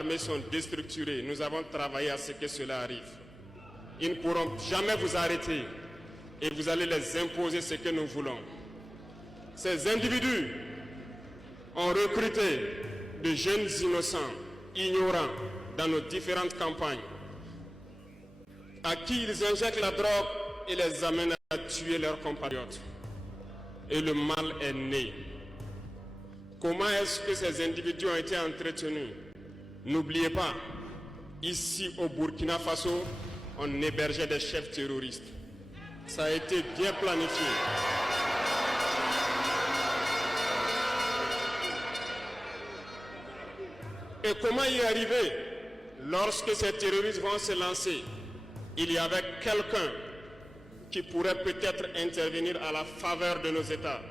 armées sont déstructurées. Nous avons travaillé à ce que cela arrive. Ils ne pourront jamais vous arrêter et vous allez les imposer ce que nous voulons. Ces individus ont recruté de jeunes innocents, ignorants, dans nos différentes campagnes, à qui ils injectent la drogue et les amènent à tuer leurs compatriotes. Et le mal est né. Comment est-ce que ces individus ont été entretenus? N'oubliez pas, ici au Burkina Faso, on hébergeait des chefs terroristes. Ça a été bien planifié. Et comment y arriver? Lorsque ces terroristes vont se lancer, il y avait quelqu'un qui pourrait peut-être intervenir à la faveur de nos États.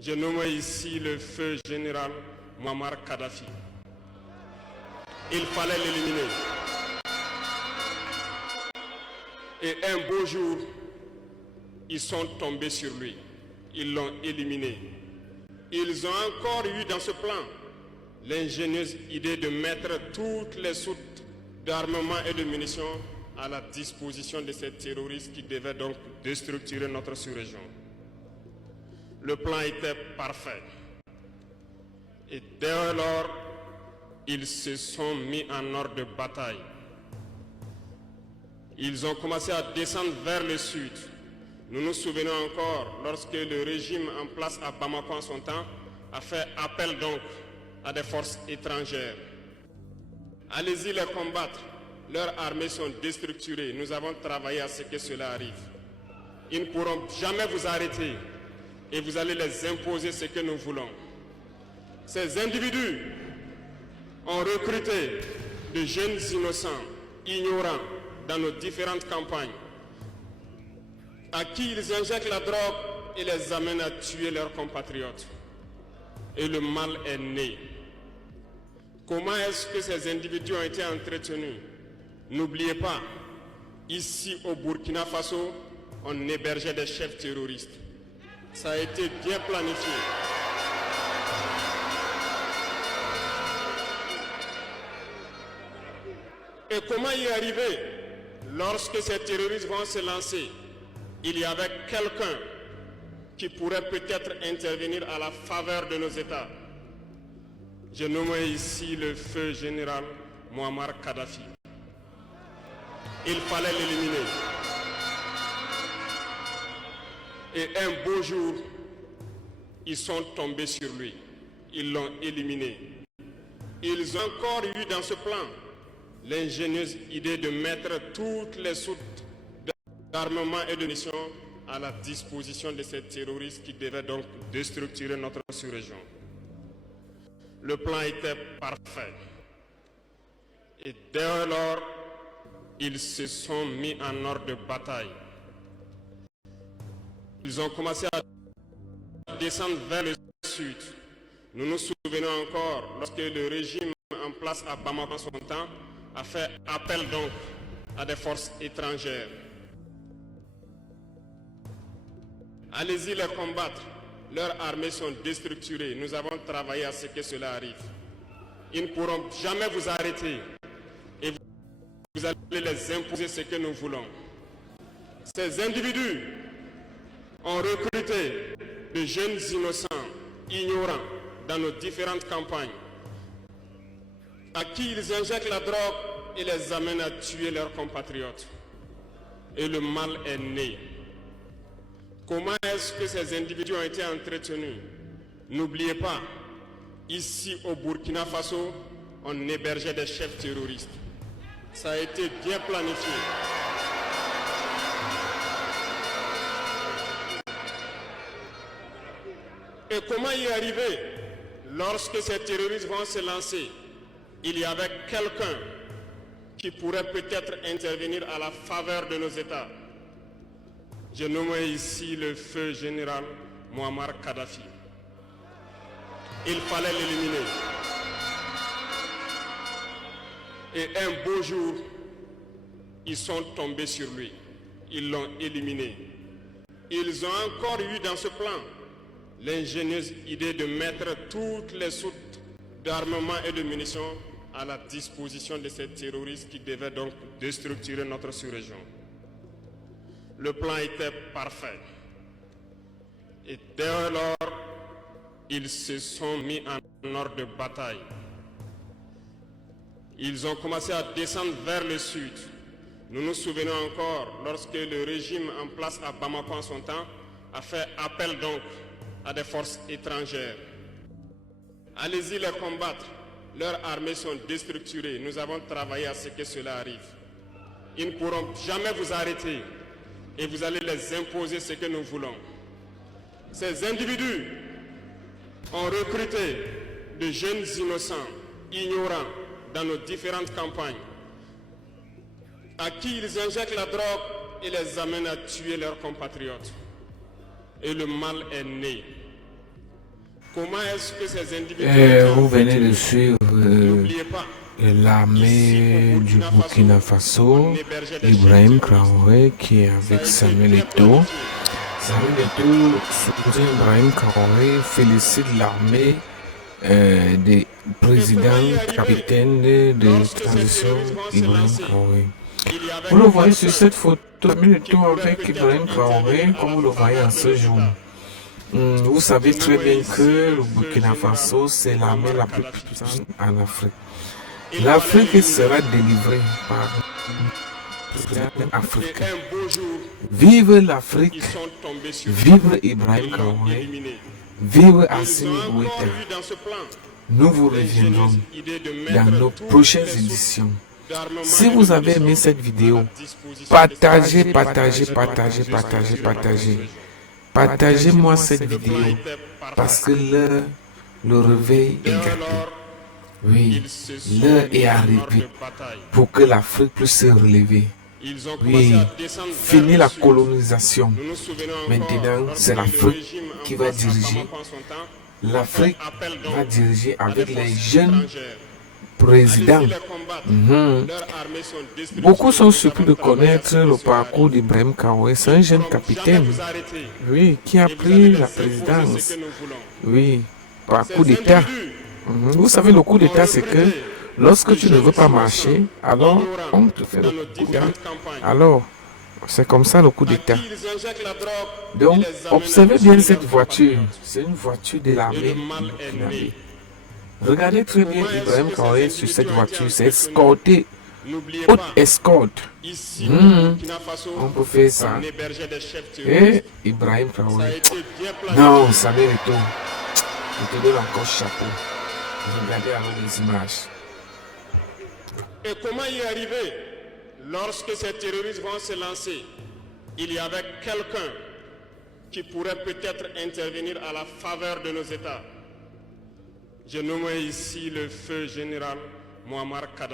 Je nomme ici le feu général Muammar Kadhafi. Il fallait l'éliminer. Et un beau jour, ils sont tombés sur lui. Ils l'ont éliminé. Ils ont encore eu dans ce plan l'ingénieuse idée de mettre toutes les soutes d'armement et de munitions à la disposition de ces terroristes qui devaient donc déstructurer notre sous-région. Le plan était parfait. Et dès lors, ils se sont mis en ordre de bataille. Ils ont commencé à descendre vers le sud. Nous nous souvenons encore lorsque le régime en place à Bamako en son temps a fait appel donc à des forces étrangères. Allez-y les combattre. Leurs armées sont déstructurées. Nous avons travaillé à ce que cela arrive. Ils ne pourront jamais vous arrêter et vous allez les imposer ce que nous voulons. Ces individus ont recruté de jeunes innocents, ignorants, dans nos différentes campagnes, à qui ils injectent la drogue et les amènent à tuer leurs compatriotes. Et le mal est né. Comment est-ce que ces individus ont été entretenus? N'oubliez pas, ici au Burkina Faso, on hébergeait des chefs terroristes. Ça a été bien planifié. Et comment y arriver? Lorsque ces terroristes vont se lancer, il y avait quelqu'un qui pourrait peut-être intervenir à la faveur de nos États. Je nomme ici le feu général Muammar Kadhafi. Il fallait l'éliminer. Et un beau jour, ils sont tombés sur lui. Ils l'ont éliminé. Ils ont encore eu dans ce plan l'ingénieuse idée de mettre toutes les soutes d'armement et de munitions à la disposition de ces terroristes qui devaient donc déstructurer notre sous-région. Le plan était parfait. Et dès lors, ils se sont mis en ordre de bataille. Ils ont commencé à descendre vers le sud. Nous nous souvenons encore lorsque le régime en place à Bamako en son temps a fait appel donc à des forces étrangères. Allez-y les combattre. Leurs armées sont déstructurées. Nous avons travaillé à ce que cela arrive. Ils ne pourront jamais vous arrêter et vous allez les imposer ce que nous voulons. Ces individus ont recruté de jeunes innocents, ignorants, dans nos différentes campagnes, à qui ils injectent la drogue et les amènent à tuer leurs compatriotes. Et le mal est né. Comment est-ce que ces individus ont été entretenus? N'oubliez pas, ici au Burkina Faso, on hébergeait des chefs terroristes. Ça a été bien planifié. Et comment y arriver? Lorsque ces terroristes vont se lancer, il y avait quelqu'un qui pourrait peut-être intervenir à la faveur de nos États. Je nomme ici le feu général Muammar Kadhafi. Il fallait l'éliminer. Et un beau jour, ils sont tombés sur lui. Ils l'ont éliminé. Ils ont encore eu dans ce plan l'ingénieuse idée de mettre toutes les soutes d'armement et de munitions à la disposition de ces terroristes qui devaient donc déstructurer notre sous-région. Le plan était parfait. Et dès lors, ils se sont mis en ordre de bataille. Ils ont commencé à descendre vers le sud. Nous nous souvenons encore lorsque le régime en place à Bamako en son temps a fait appel donc à des forces étrangères. Allez-y les combattre. Leurs armées sont déstructurées. Nous avons travaillé à ce que cela arrive. Ils ne pourront jamais vous arrêter et vous allez les imposer ce que nous voulons. Ces individus ont recruté de jeunes innocents, ignorants, dans nos différentes campagnes, à qui ils injectent la drogue et les amènent à tuer leurs compatriotes. Et le mal est né. Comment est-ce que ces individus... Vous venez de suivre N'oubliez pas, l'armée du Burkina Faso, Ibrahim Traoré, qui est avec Samuel Eto'o. Samuel Eto'o, soutien Ibrahim Traoré, félicite l'armée des présidents capitaines de transition Ibrahim Traoré. Vous le voyez sur cette photo, Samuel Eto'o avec Ibrahim Traoré, comme vous le voyez en ce jour. Vous savez très bien que le Burkina Faso, c'est l'armée la plus puissante en Afrique. L'Afrique sera délivrée par les Africains. Vive l'Afrique, vive Ibrahim Traoré, vive Assimi Goïta. Nous vous reviendrons dans nos prochaines éditions. Si vous avez aimé cette vidéo, partagez. Partagez-moi cette vidéo parce que le réveil est gâté. Oui, l'heure est arrivée pour que l'Afrique puisse se relever. Oui, fini la colonisation. Maintenant, c'est l'Afrique qui va diriger. L'Afrique va diriger avec les jeunes présidents. Beaucoup sont surpris de connaître le parcours d'Ibrahim Traoré. C'est un jeune capitaine, oui, qui a pris la présidence. Oui, par coup d'État. Vous savez, le coup d'État, c'est que lorsque tu ne veux pas marcher, alors on te fait le coup d'État. Alors, c'est comme ça le coup d'État. Donc, observez bien cette voiture. C'est une voiture de l'armée. Regardez très bien Ibrahim Traoré sur cette voiture. C'est escorté. Haute escorte. On peut faire ça. Et Ibrahim Traoré. Non, ça mérite tout. Je te donne encore chapeau. Regardez alors les images. Et comment y arriver? Lorsque ces terroristes vont se lancer, il y avait quelqu'un qui pourrait peut-être intervenir à la faveur de nos États. Je nomme ici le feu général Muammar Kadhafi.